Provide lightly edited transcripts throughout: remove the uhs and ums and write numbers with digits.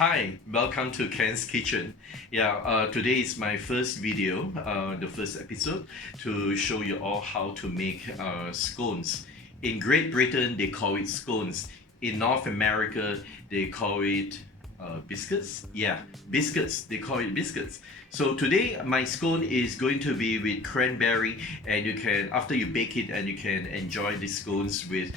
Hi, welcome to Ken's Kitchen. Today is my first video, the first episode, to show you all how to make scones. In Great Britain, they call it scones. In North America, they call it biscuits. Yeah, biscuits. They call it biscuits. So today, my scone is going to be with cranberry, and you can, after you bake it, and you can enjoy the scones with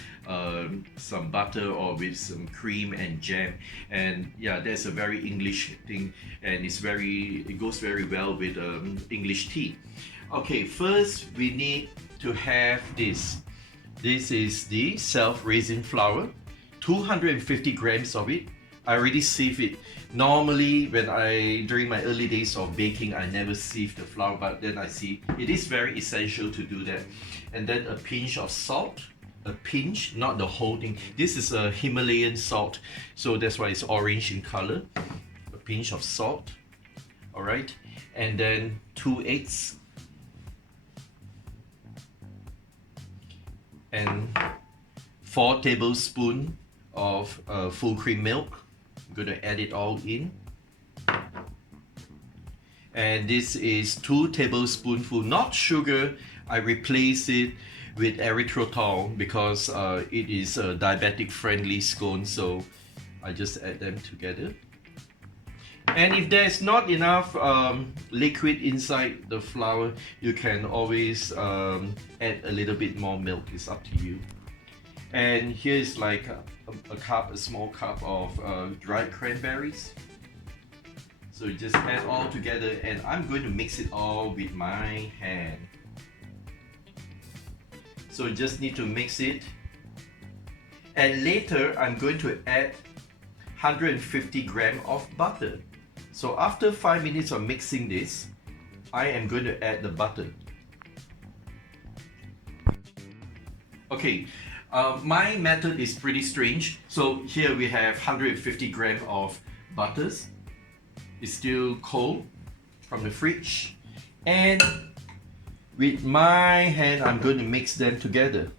some butter or with some cream and jam. And yeah, that's a very English thing, and it goes very well with English tea. Okay, first we need to have this. This is the self-raising flour, 250 grams of it. I already sieve it. Normally, during my early days of baking, I never sieve the flour, but then I see it is very essential to do that. And then a pinch of salt, a pinch, not the whole thing. This is a Himalayan salt, so that's why it's orange in color. A pinch of salt, all right, and then 2 eggs, and 4 tablespoons of full cream milk. I'm going to add it all in. And this is 2 tablespoonfuls, not sugar. I replace it with erythritol because it is a diabetic friendly scone, so I just add them together. And if there's not enough liquid inside the flour, you can always add a little bit more milk. It's up to you. And here's like a small cup of dried cranberries. So you just add all together, and I'm going to mix it all with my hand. So you just need to mix it. And later I'm going to add 150 grams of butter. So after 5 minutes of mixing this, I am going to add the butter. Okay. My method is pretty strange. So here we have 150 grams of butters. It's still cold from the fridge. And with my hand, I'm going to mix them together.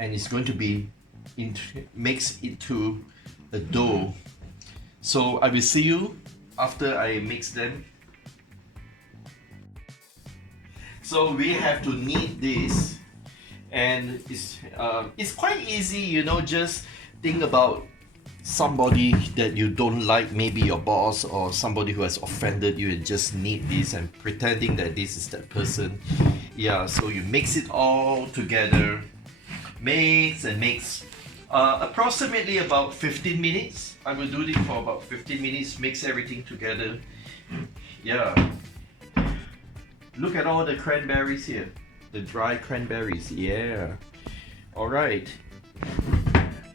And it's going to be mixed into a dough. So I will see you after I mix them. So we have to knead this. And it's quite easy, you know. Just think about somebody that you don't like, maybe your boss or somebody who has offended you, and just knead this and pretending that this is that person. Yeah, so you mix it all together, mix and mix. Approximately about 15 minutes. I will do this for about 15 minutes, mix everything together. Yeah. Look at all the cranberries here. The dry cranberries, yeah. All right.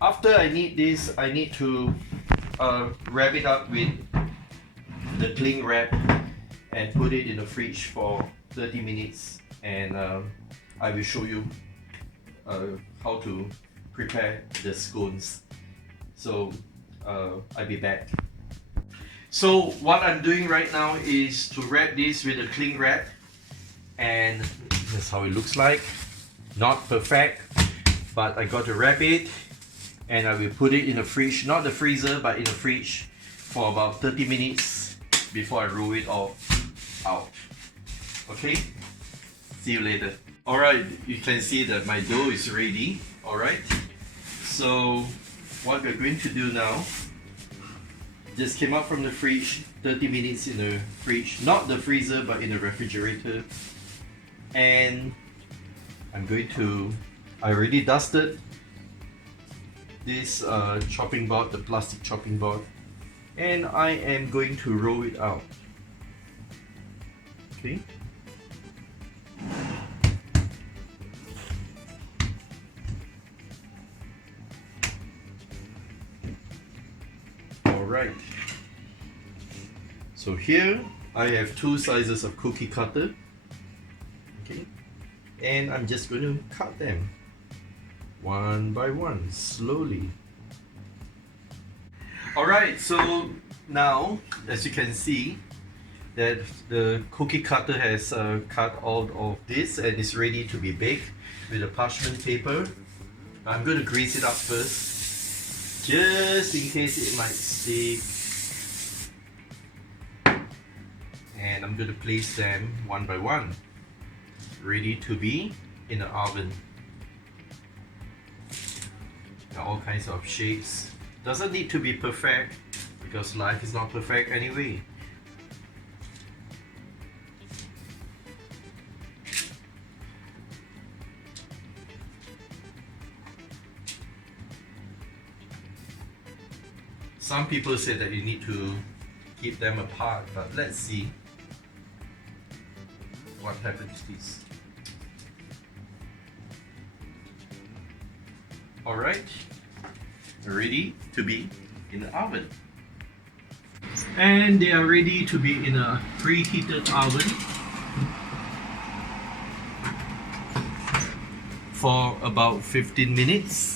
After I knead this, I need to wrap it up with the cling wrap and put it in the fridge for 30 minutes. And I will show you how to prepare the scones. So I'll be back. So what I'm doing right now is to wrap this with a cling wrap, and that's how it looks like. Not perfect, but I got to wrap it, and I will put it in the fridge, not the freezer, but in the fridge for about 30 minutes before I roll it all out. Okay, see you later. Alright, you can see that my dough is ready. Alright, so what we're going to do now, just came out from the fridge, 30 minutes in the fridge, not the freezer, but in the refrigerator. And I already dusted this chopping board, the plastic chopping board, and I am going to roll it out. Okay. Alright. So here I have 2 sizes of cookie cutter. Okay, and I'm just going to cut them one by one, slowly. Alright, so now, as you can see, that the cookie cutter has cut all of this and is ready to be baked with a parchment paper. I'm going to grease it up first. just in case it might stick. And I'm going to place them one by one, ready to be in the oven. There are all kinds of shapes. Doesn't need to be perfect because life is not perfect anyway. Some people say that you need to keep them apart, but let's see what happens to this. Alright, ready to be in the oven. And they are ready to be in a preheated oven for about 15 minutes.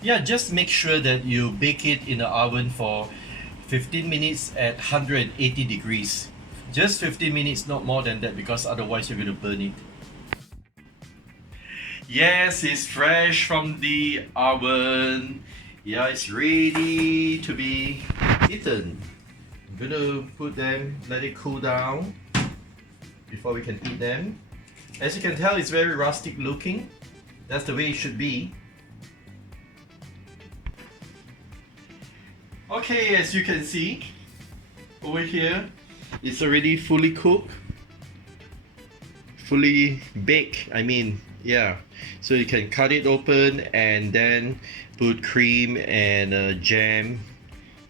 Yeah, just make sure that you bake it in the oven for 15 minutes at 180 degrees. Just 15 minutes, not more than that, because otherwise you're going to burn it. Yes, it's fresh from the oven. Yeah, it's ready to be eaten. I'm going to put them, let it cool down before we can eat them. As you can tell, it's very rustic looking. That's the way it should be. Okay, as you can see over here, it's already fully cooked, fully baked, I mean, yeah. So you can cut it open and then put cream and jam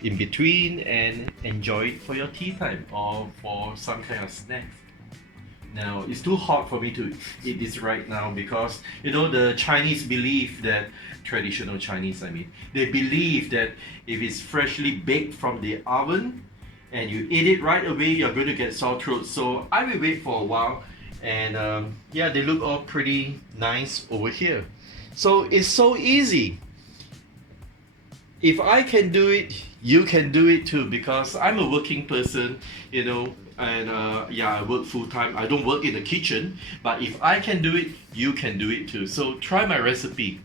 in between and enjoy it for your tea time or for some kind of snack. Now, it's too hot for me to eat this right now because, you know, the Chinese believe that, traditional Chinese I mean, they believe that if it's freshly baked from the oven and you eat it right away, you're going to get sore throat. So I will wait for a while, and yeah, they look all pretty nice over here. So it's so easy. If I can do it, you can do it too, because I'm a working person, you know, and yeah, I work full-time. I don't work in the kitchen, but if I can do it, you can do it too. So try my recipe.